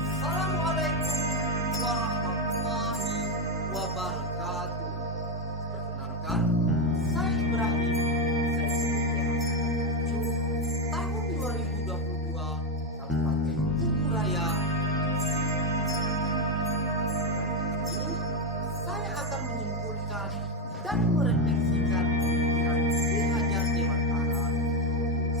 Assalamualaikum warahmatullahi wabarakatuh. Perkenalkan, saya Ibrahim. Saya seperti tahun 2022 Kabupaten Kuburaya. Ini saya akan menyimpulkan dan merefleksikan pikiran Ki Hajar Dewantara 1.1.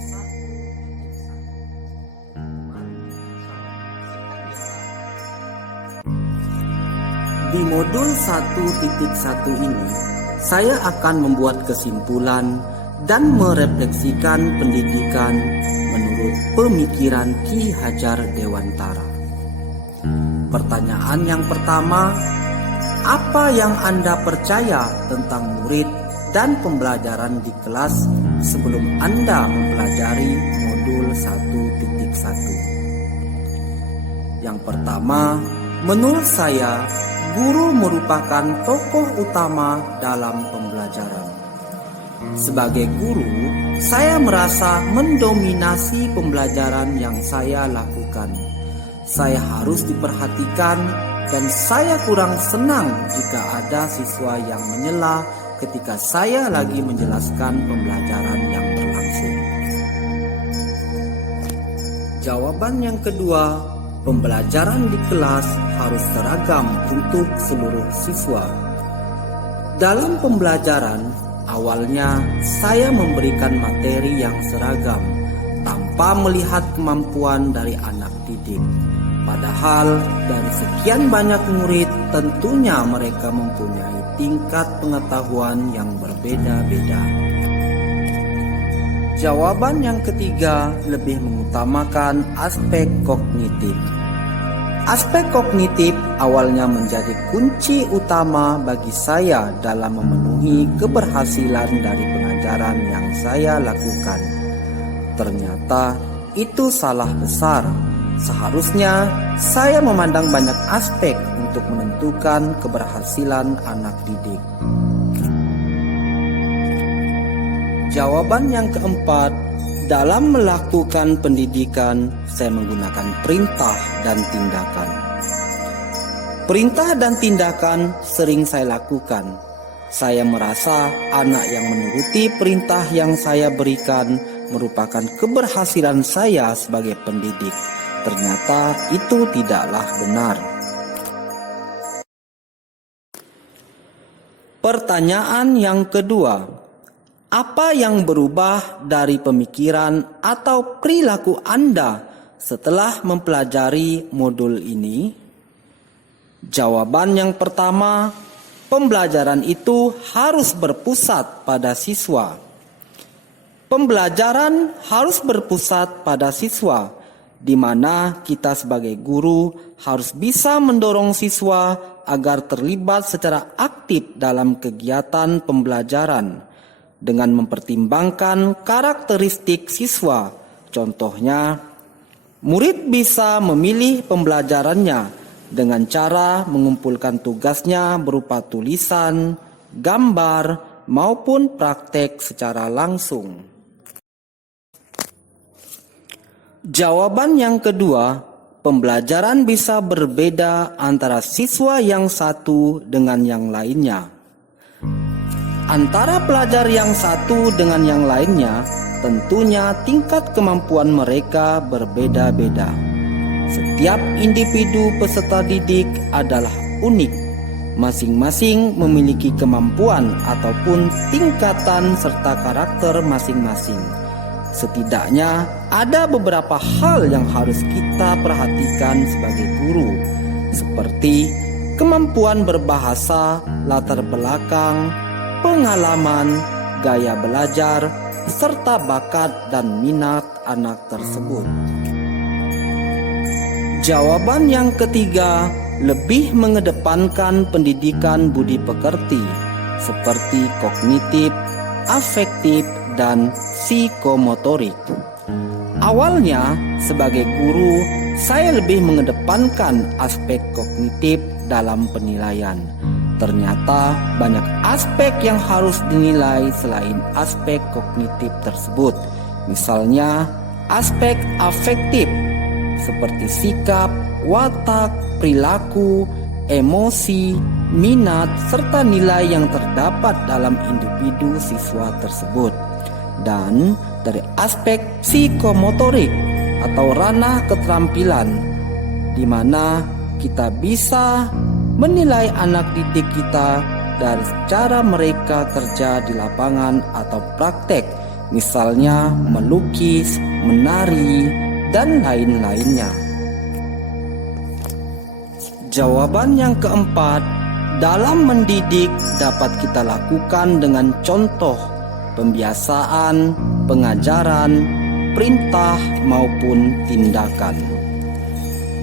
Di modul 1.1 ini, saya akan membuat kesimpulan dan merefleksikan pendidikan menurut pemikiran Ki Hajar Dewantara. Pertanyaan yang pertama, apa yang Anda percaya tentang murid dan pembelajaran di kelas sebelum Anda mempelajari modul 1.1? Yang pertama, menurut saya, guru merupakan tokoh utama dalam pembelajaran. Sebagai guru, saya merasa mendominasi pembelajaran yang saya lakukan. Saya harus diperhatikan dan saya kurang senang jika ada siswa yang menyela ketika saya lagi menjelaskan pembelajaran yang berlangsung. Jawaban yang kedua, pembelajaran di kelas harus seragam untuk seluruh siswa. Dalam pembelajaran, awalnya saya memberikan materi yang seragam tanpa melihat kemampuan dari anak didik. Padahal dari sekian banyak murid, tentunya mereka mempunyai tingkat pengetahuan yang berbeda-beda. Jawaban yang ketiga lebih mengutamakan aspek kognitif. Aspek kognitif awalnya menjadi kunci utama bagi saya dalam memenuhi keberhasilan dari pengajaran yang saya lakukan. Ternyata itu salah besar. Seharusnya saya memandang banyak aspek untuk menentukan keberhasilan anak didik. Jawaban yang keempat, dalam melakukan pendidikan, saya menggunakan perintah dan tindakan. Perintah dan tindakan sering saya lakukan. Saya merasa anak yang menuruti perintah yang saya berikan merupakan keberhasilan saya sebagai pendidik. Ternyata itu tidaklah benar. Pertanyaan yang kedua, apa yang berubah dari pemikiran atau perilaku Anda setelah mempelajari modul ini? Jawaban yang pertama, pembelajaran itu harus berpusat pada siswa. Pembelajaran harus berpusat pada siswa, di mana kita sebagai guru harus bisa mendorong siswa agar terlibat secara aktif dalam kegiatan pembelajaran dengan mempertimbangkan karakteristik siswa. Contohnya, murid bisa memilih pembelajarannya dengan cara mengumpulkan tugasnya berupa tulisan, gambar, maupun praktek secara langsung. Jawaban yang kedua, pembelajaran bisa berbeda antara siswa yang satu dengan yang lainnya. Antara pelajar yang satu dengan yang lainnya, tentunya tingkat kemampuan mereka berbeda-beda. Setiap individu peserta didik adalah unik. Masing-masing memiliki kemampuan ataupun tingkatan serta karakter masing-masing. Setidaknya ada beberapa hal yang harus kita perhatikan sebagai guru, seperti kemampuan berbahasa, latar belakang, pengalaman, gaya belajar, serta bakat dan minat anak tersebut. Jawaban yang ketiga lebih mengedepankan pendidikan budi pekerti, seperti kognitif, afektif, dan psikomotorik. Awalnya, sebagai guru, saya lebih mengedepankan aspek kognitif dalam penilaian. Ternyata banyak aspek yang harus dinilai selain aspek kognitif tersebut. Misalnya aspek afektif seperti sikap, watak, perilaku, emosi, minat, serta nilai yang terdapat dalam individu siswa tersebut. Dan dari aspek psikomotorik atau ranah keterampilan, di mana kita bisa menilai anak didik kita dari cara mereka kerja di lapangan atau praktek, misalnya melukis, menari, dan lain-lainnya. Jawaban yang keempat, dalam mendidik dapat kita lakukan dengan contoh, pembiasaan, pengajaran, perintah maupun tindakan.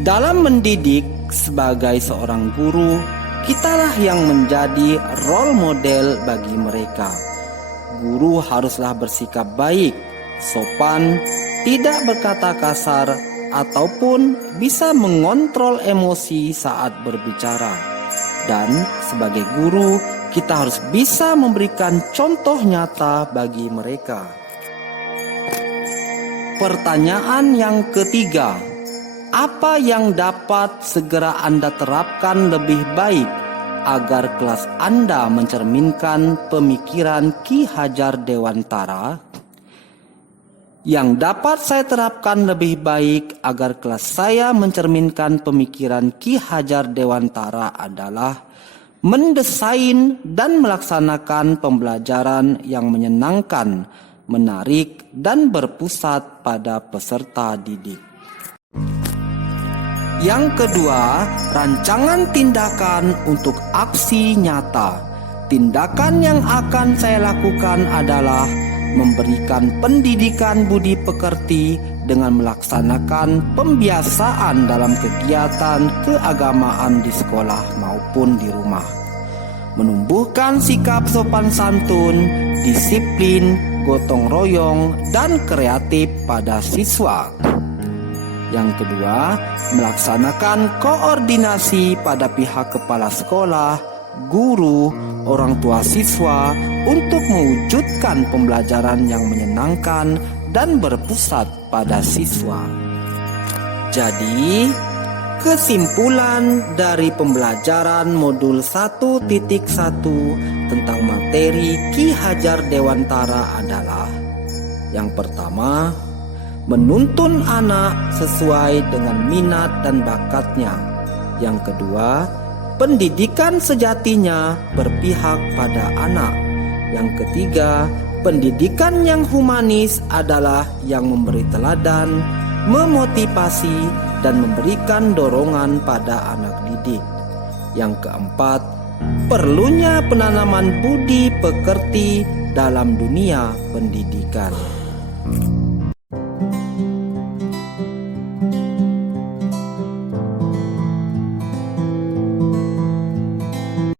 Dalam mendidik sebagai seorang guru, kitalah yang menjadi role model bagi mereka. Guru haruslah bersikap baik, sopan, tidak berkata kasar, ataupun bisa mengontrol emosi saat berbicara. Dan sebagai guru, kita harus bisa memberikan contoh nyata bagi mereka. Pertanyaan yang ketiga, apa yang dapat segera Anda terapkan lebih baik agar kelas Anda mencerminkan pemikiran Ki Hajar Dewantara? Yang dapat saya terapkan lebih baik agar kelas saya mencerminkan pemikiran Ki Hajar Dewantara adalah mendesain dan melaksanakan pembelajaran yang menyenangkan, menarik, dan berpusat pada peserta didik. Yang kedua, rancangan tindakan untuk aksi nyata. Tindakan yang akan saya lakukan adalah memberikan pendidikan budi pekerti dengan melaksanakan pembiasaan dalam kegiatan keagamaan di sekolah maupun di rumah. Menumbuhkan sikap sopan santun, disiplin, gotong royong, dan kreatif pada siswa. Yang kedua, melaksanakan koordinasi pada pihak kepala sekolah, guru, orang tua siswa untuk mewujudkan pembelajaran yang menyenangkan dan berpusat pada siswa. Jadi, kesimpulan dari pembelajaran modul 1.1 tentang materi Ki Hajar Dewantara adalah: yang pertama, menuntun anak sesuai dengan minat dan bakatnya. Yang kedua, pendidikan sejatinya berpihak pada anak. Yang ketiga, pendidikan yang humanis adalah yang memberi teladan, memotivasi, dan memberikan dorongan pada anak didik. Yang keempat, perlunya penanaman budi pekerti dalam dunia pendidikan.